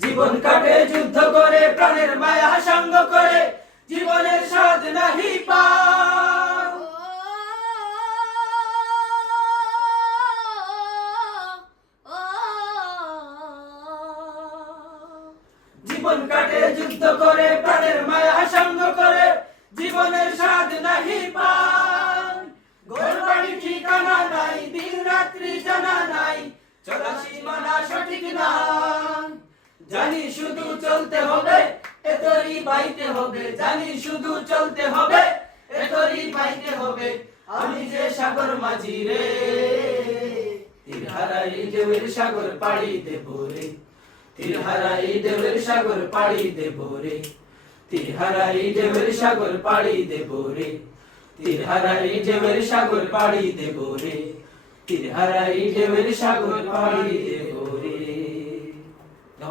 জীবন কাটে যুদ্ধ করে, প্রাণের মায়া সঙ্গ করে, জীবনের স্বাদ নাহি পাও। জীবন কাটে যুদ্ধ করে, প্রাণের মায়া সঙ্গ করে, জীবনের স্বাদ নাহি পাও। ঘর বাড়ি ঠিকানা নাই, দিন রাত্রি জানা নাই, চলা সীমানা সঠিক নাই। জানি শুধু চলতে হবে, এতরি বাইতে হবে, জানি শুধু চলতে হবে, এতরি বাইতে হবে। আমি যে সাগর মাঝি রে, তীর হারাই ঢেউয়ের সাগর পাড়ি দেব রে, তীর হারাই ঢেউয়ের সাগর পাড়ি দেব রে, তীর হারাই ঢেউয়ের সাগর পাড়ি দেব রে, তীর হারাই ঢেউয়ের সাগর পাড়ি দেব রে, তীর হারাই ঢেউয়ের সাগর পাড়ি দেব।